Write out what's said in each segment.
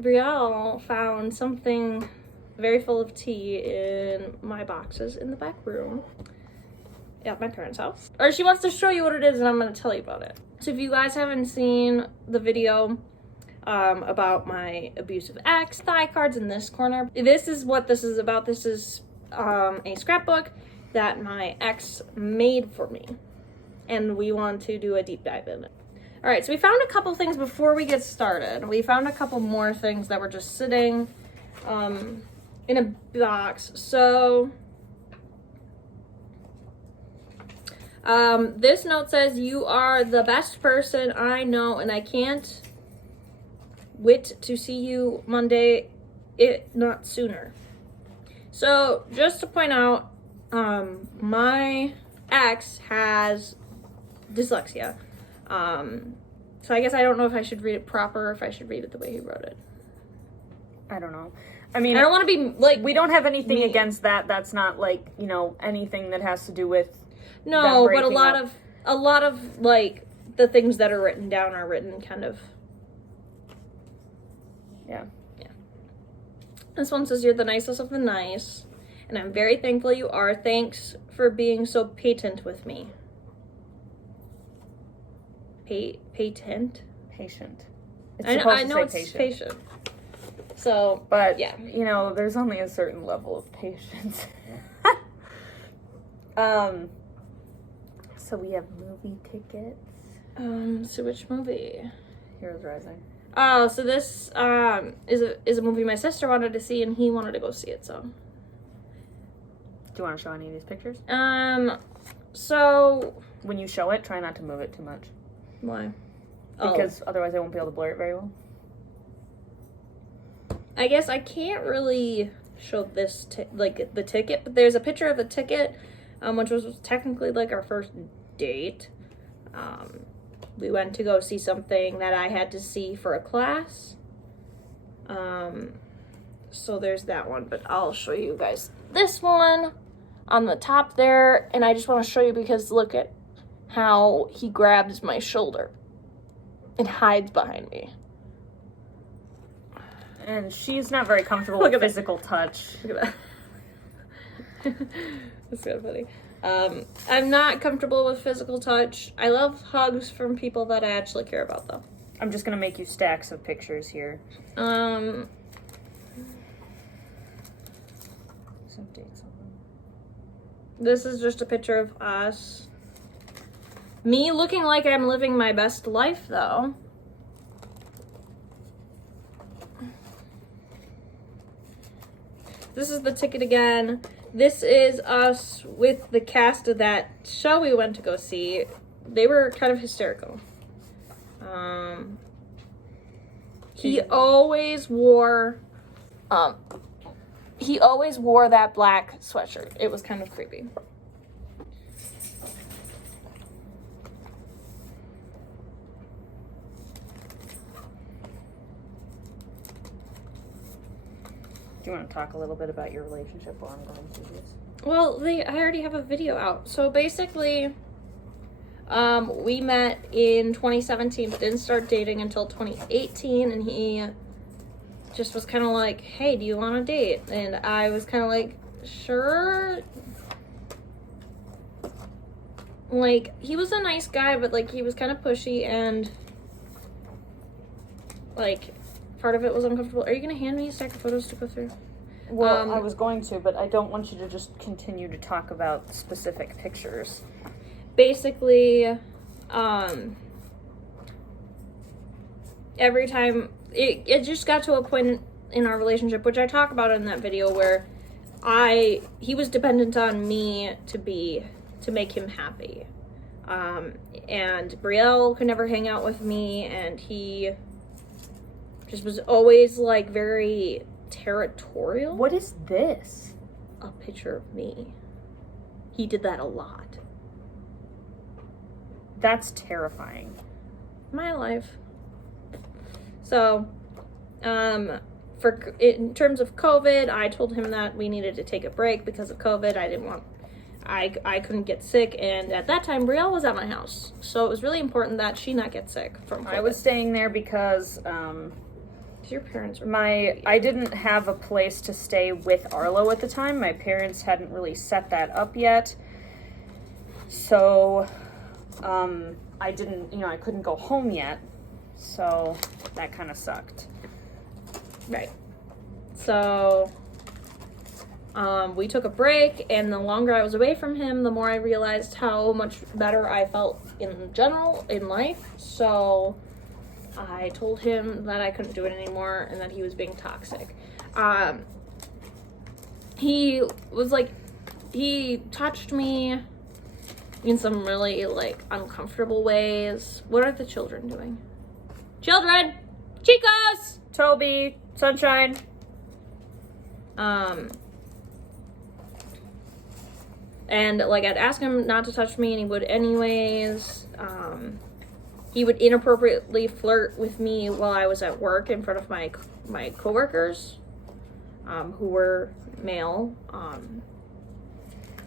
Brielle found something very full of tea in my boxes in the back room at my parents' house. Or she wants to show you what it is, and I'm going to tell you about it. So if you guys haven't seen the video about my abusive ex, thigh cards in this corner, this is what this is about. This is a scrapbook that my ex made for me, and we want to do a deep dive in it. All right, so we found a couple things before we get started. We found a couple more things that were just sitting in a box. So this note says, "You are the best person I know, and I can't wait to see you Monday, if not sooner." So just to point out, my ex has dyslexia. So I guess I don't know if I should read it proper or if I should read it the way he wrote it. I don't know. I mean, I don't want to be like, we don't have anything against that. That's not like, you know, anything that has to do with no, but a lot of like the things that are written down are written kind of. Yeah. This one says, "You're the nicest of the nice, and I'm very thankful you are. Thanks for being so patient with me." Patient? Patient. I know it's patient. So, but, yeah. You know, there's only a certain level of patience. So we have movie tickets. So which movie? Heroes Rising. Oh, so this is a movie my sister wanted to see, and he wanted to go see it, so. Do you want to show any of these pictures? So. When you show it, try not to move it too much. Why? Because otherwise I won't be able to blur it very well. I guess I can't really show this, like, the ticket, but there's a picture of the ticket, which was technically, like, our first date. We went to go see something that I had to see for a class. So there's that one, but I'll show you guys this one on the top there, and I just want to show you because look at how he grabs my shoulder and hides behind me. And she's not very comfortable with physical touch. Look at that. That's kind of funny. I'm not comfortable with physical touch. I love hugs from people that I actually care about, though. I'm just gonna make you stacks of pictures here. Some dates on them. This is just a picture of us. Me looking like I'm living my best life, though. This is the ticket again. This is us with the cast of that show we went to go see. They were kind of hysterical. He always wore that black sweatshirt. It was kind of creepy. Do you want to talk a little bit about your relationship while I'm going through this? Well, I already have a video out. So basically, we met in 2017, but didn't start dating until 2018, and he just was kind of like, "Hey, do you want to date?" And I was kind of like, "Sure." Like, he was a nice guy, but like he was kind of pushy, and like part of it was uncomfortable. Are you gonna hand me a stack of photos to go through? Well, I was going to, but I don't want you to just continue to talk about specific pictures. Basically, every time it just got to a point in our relationship, which I talk about in that video, where he was dependent on me to make him happy. And Brielle could never hang out with me, and he just was always like very territorial. What is this? A picture of me. He did that a lot. That's terrifying. My life. So, in terms of COVID, I told him that we needed to take a break because of COVID. I couldn't get sick, and at that time, Brielle was at my house. So it was really important that she not get sick from COVID. I was staying there because Your parents are I didn't have a place to stay with Arlo at the time. My parents hadn't really set that up yet. So, I didn't, I couldn't go home yet. So, that kind of sucked. Right. So, we took a break, and the longer I was away from him, the more I realized how much better I felt in general in life. So, I told him that I couldn't do it anymore and that he was being toxic. He was like, he touched me in some really, like, uncomfortable ways. What are the children doing? Children! Chicos! Toby, Sunshine. And, like, I'd ask him not to touch me, and he would anyways. He would inappropriately flirt with me while I was at work in front of my coworkers, who were male.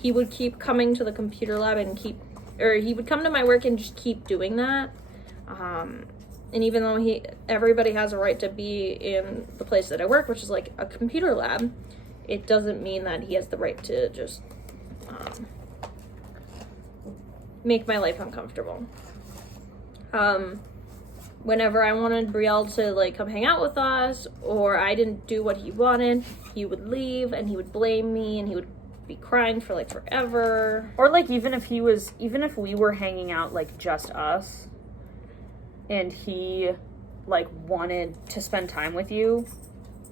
He would keep coming to the computer lab and he would come to my work and just keep doing that. And even though everybody has a right to be in the place that I work, which is like a computer lab, it doesn't mean that he has the right to just make my life uncomfortable. Whenever I wanted Brielle to, like, come hang out with us, or I didn't do what he wanted, he would leave, and he would blame me, and he would be crying for, like, forever. Or, like, even if we were hanging out, like, just us, and he, like, wanted to spend time with you,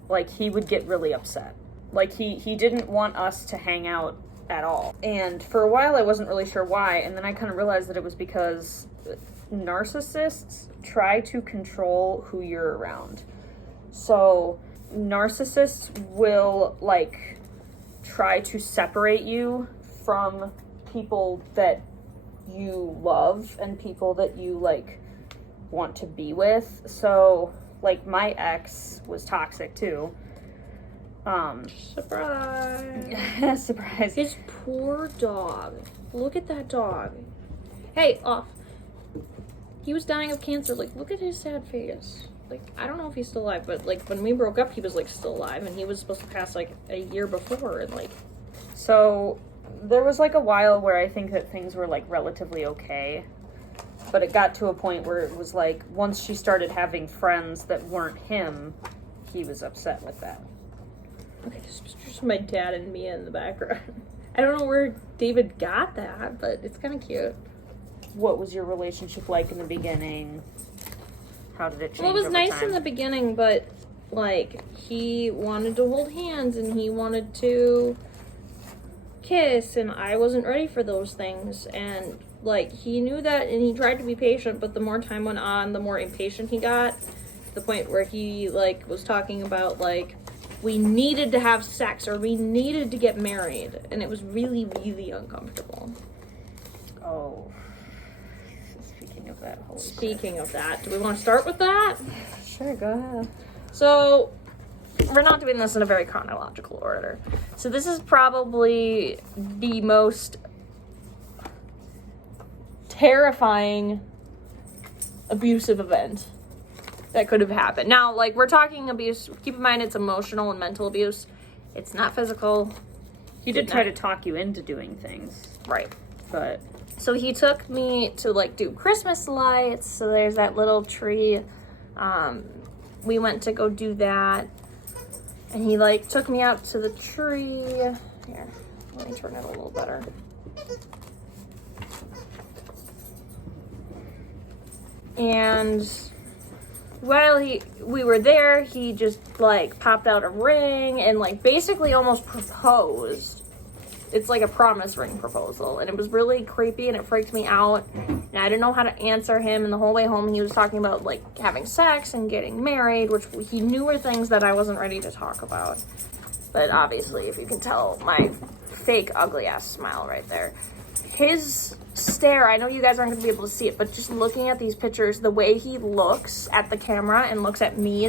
like, he would get really upset. Like, he didn't want us to hang out at all. And for a while, I wasn't really sure why, and then I kind of realized that it was because narcissists try to control who you're around. So narcissists will, like, try to separate you from people that you love and people that you, like, want to be with. So, like, my ex was toxic too. Surprise. Surprise. His poor dog. Look at that dog. Hey, off. He was dying of cancer. Like, look at his sad face. Like, I don't know if he's still alive, but, like, when we broke up, he was, like, still alive, and he was supposed to pass, like, a year before, and, like... So, there was, like, a while where I think that things were, like, relatively okay, but it got to a point where it was, like, once she started having friends that weren't him, he was upset with that. Okay, this is just my dad and Mia in the background. I don't know where David got that, but it's kind of cute. What was your relationship like in the beginning? How did it change? Well, it was over nice time? in the beginning, but, like, he wanted to hold hands and he wanted to kiss, and I wasn't ready for those things. And, like, he knew that, and he tried to be patient, but the more time went on, the more impatient he got, to the point where he, like, was talking about, like, we needed to have sex or we needed to get married, and it was really, really uncomfortable. Oh. Speaking of that, do we want to start with that? Sure, go ahead. So, we're not doing this in a very chronological order. So this is probably the most terrifying abusive event that could have happened. Now, like, we're talking abuse. Keep in mind, it's emotional and mental abuse. It's not physical. He did try to talk you into doing things. Right. But... So he took me to, like, do Christmas lights. So there's that little tree. We went to go do that. And he, like, took me out to the tree. Here, let me turn it a little better. And while we were there, he just, like, popped out a ring and, like, basically almost proposed. It's like a promise ring proposal, and it was really creepy, and it freaked me out, and I didn't know how to answer him. And the whole way home he was talking about, like, having sex and getting married, which he knew were things that I wasn't ready to talk about. But obviously, if you can tell, my fake ugly ass smile right there. His stare, I know you guys aren't going to be able to see it, but just looking at these pictures, the way he looks at the camera and looks at me,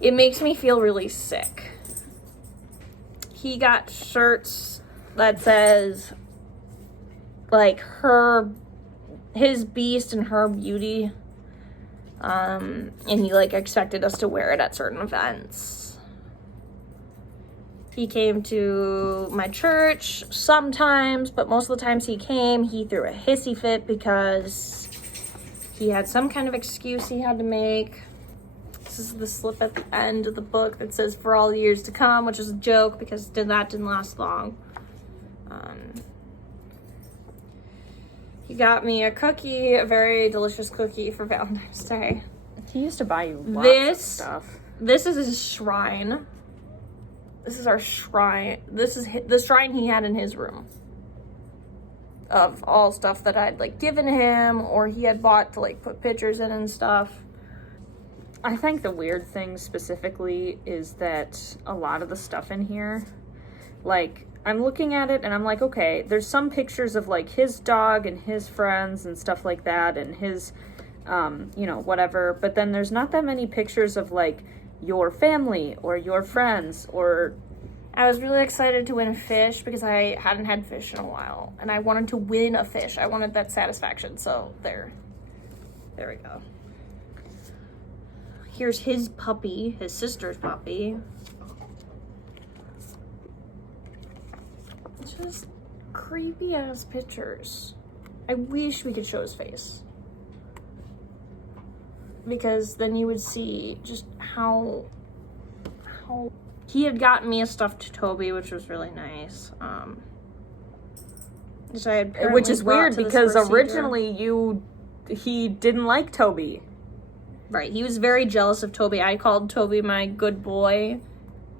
it makes me feel really sick. He got shirts that says, like, his beast and her beauty. And he like expected us to wear it at certain events. He came to my church sometimes, but most of the times he came, he threw a hissy fit because he had some kind of excuse he had to make. This is the slip at the end of the book that says "for all years to come," which is a joke because that didn't last long. He got me a cookie, a very delicious cookie for Valentine's Day. He used to buy you lots of stuff. This is his shrine. This is our shrine. This is the shrine he had in his room of all stuff that I'd like given him or he had bought to like put pictures in and stuff. I think the weird thing specifically is that a lot of the stuff in here, like, I'm looking at it and I'm like, okay, there's some pictures of like his dog and his friends and stuff like that and his, you know, whatever. But then there's not that many pictures of like your family or your friends or... I was really excited to win a fish because I hadn't had fish in a while and I wanted to win a fish. I wanted that satisfaction. So there we go. Here's his puppy, his sister's puppy. Just creepy ass pictures. I wish we could show his face. Because then you would see just how he had gotten me a stuffed Toby, which was really nice. Which is weird because originally he didn't like Toby. Right, he was very jealous of Toby. I called Toby my good boy.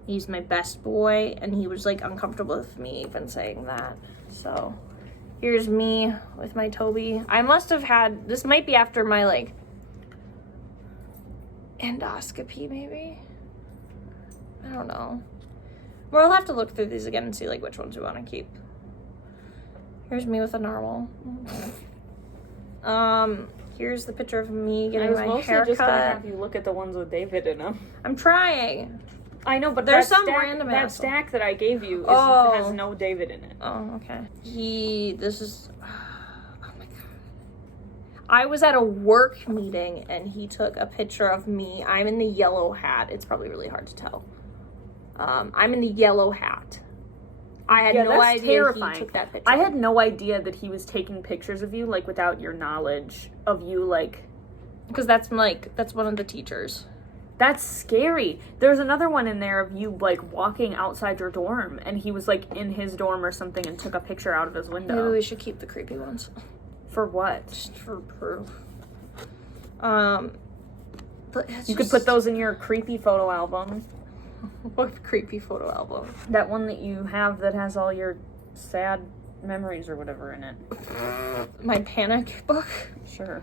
He's my best boy, and he was like uncomfortable with me even saying that. So here's me with my Toby. I must have had, this might be after my like endoscopy maybe. I don't know. Well, I'll have to look through these again and see like which ones we want to keep. Here's me with a narwhal. Here's the picture of me getting my hair cut. I was mostly just gonna have you look at the ones with David in them. I'm trying. I know, but there's some random that stack that I gave you has no David in it. Oh, okay. This is, oh my god. I was at a work meeting and he took a picture of me. I'm in the yellow hat. It's probably really hard to tell. I'm in the yellow hat. I had no idea terrifying. He took that picture. I had no idea that he was taking pictures of you, like, without your knowledge of you, like... Because that's one of the teachers. That's scary. There's another one in there of you, like, walking outside your dorm, and he was, like, in his dorm or something and took a picture out of his window. Maybe we should keep the creepy ones. For what? Just for proof. But you could put those in your creepy photo album. What creepy photo album? That one that you have that has all your sad memories or whatever in it. My panic book? Sure.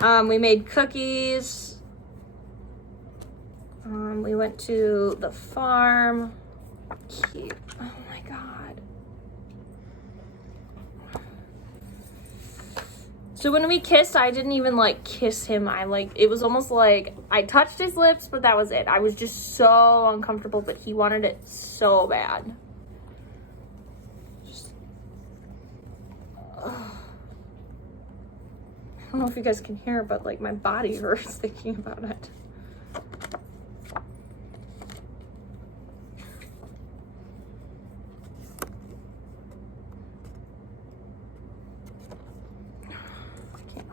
We made cookies. We went to the farm. Cute. Oh my god. So when we kissed, I didn't even like kiss him. It was almost like I touched his lips, but that was it. I was just so uncomfortable, but he wanted it so bad. I don't know if you guys can hear, but like my body hurts thinking about it.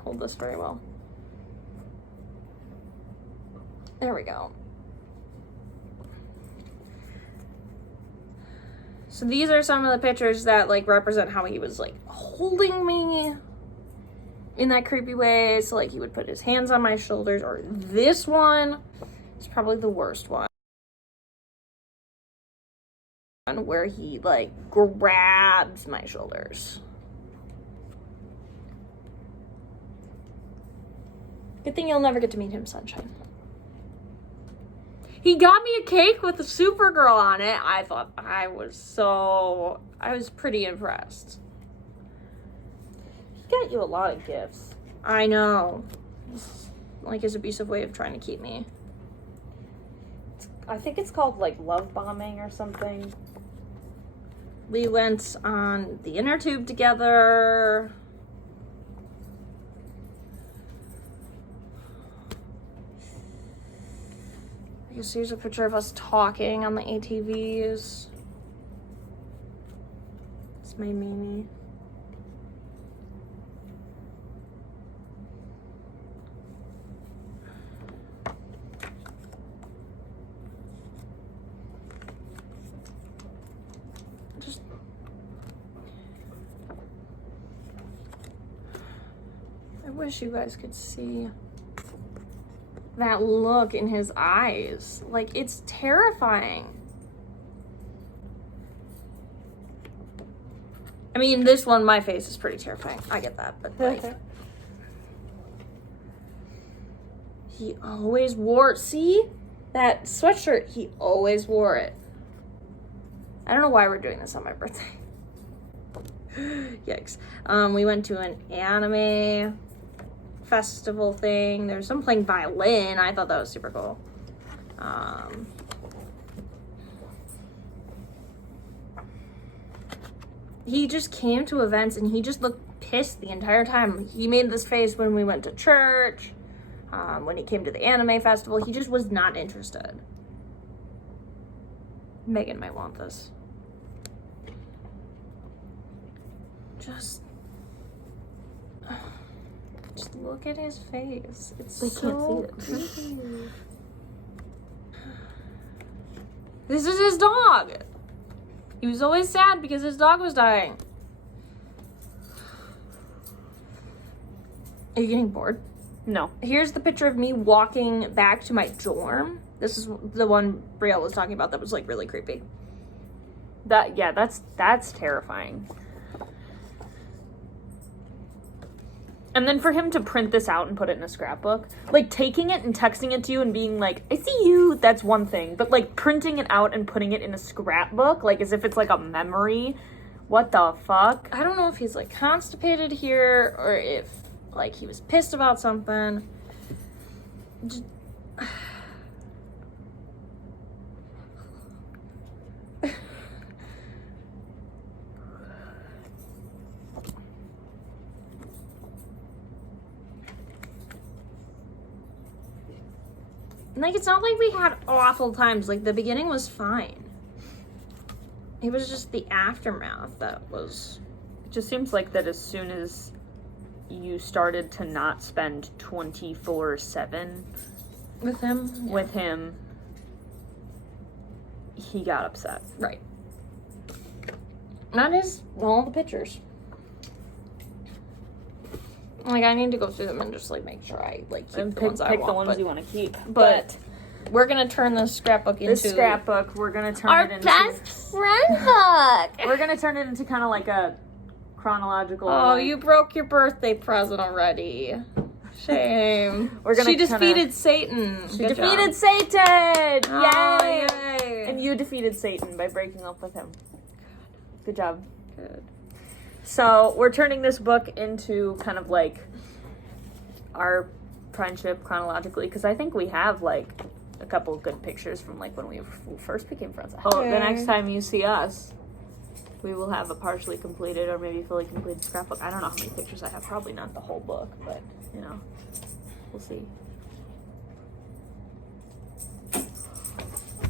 Hold this very well. There we go. So these are some of the pictures that like represent how he was like holding me in that creepy way. So like he would put his hands on my shoulders, or this one is probably the worst one, where he like grabs my shoulders. Good thing you'll never get to meet him, Sunshine. He got me a cake with a Supergirl on it. I thought I was pretty impressed. He got you a lot of gifts. I know. It's like his abusive way of trying to keep me. I think it's called like love bombing or something. We went on the inner tube together. I guess here's a picture of us talking on the ATVs. It's my Mimi. I wish you guys could see that look in his eyes. Like, it's terrifying. I mean, this one, my face is pretty terrifying. I get that, but like... He always wore... See? That sweatshirt, he always wore it. I don't know why we're doing this on my birthday. Yikes. We went to an anime festival thing. There's someone playing violin. I thought that was super cool. He just came to events and he just looked pissed the entire time. He made this face when we went to church, when he came to the anime festival. He just was not interested. Megan might want this. Just look at his face. It's They so can't see it. creepy. This is his dog. He was always sad because his dog was dying. Are you getting bored? No. Here's the picture of me walking back to my dorm. This is the one Brielle was talking about that was like really creepy. That's terrifying. And then for him to print this out and put it in a scrapbook, like taking it and texting it to you and being like, I see you, that's one thing. But like printing it out and putting it in a scrapbook, like as if it's like a memory, what the fuck? I don't know if he's like constipated here or if like he was pissed about something. Just... Like, it's not like we had awful times. Like, the beginning was fine. It was just the aftermath that was... It just seems like that as soon as you started to not spend 24/7 with him, he got upset. Right. That is all the pictures. Like, I need to go through them and just, like, make sure I, like, keep And the ones I want. the ones but, you want to keep. But we're going to turn this scrapbook into... This scrapbook, we're going to turn our it into... best friend book! We're going to turn it into kind of like a chronological... Oh, like, you broke your birthday present already. Shame. We're gonna she defeated Satan. She Good defeated job. Satan! Oh, Yay! yay! And you defeated Satan by breaking up with him. Good job. Good. So, we're turning this book into kind of like our friendship chronologically, because I think we have like a couple of good pictures from like when we first became friends. I hope the next time you see us, we will have a partially completed or maybe fully completed scrapbook. I don't know how many pictures I have. Probably not the whole book, but you know, we'll see.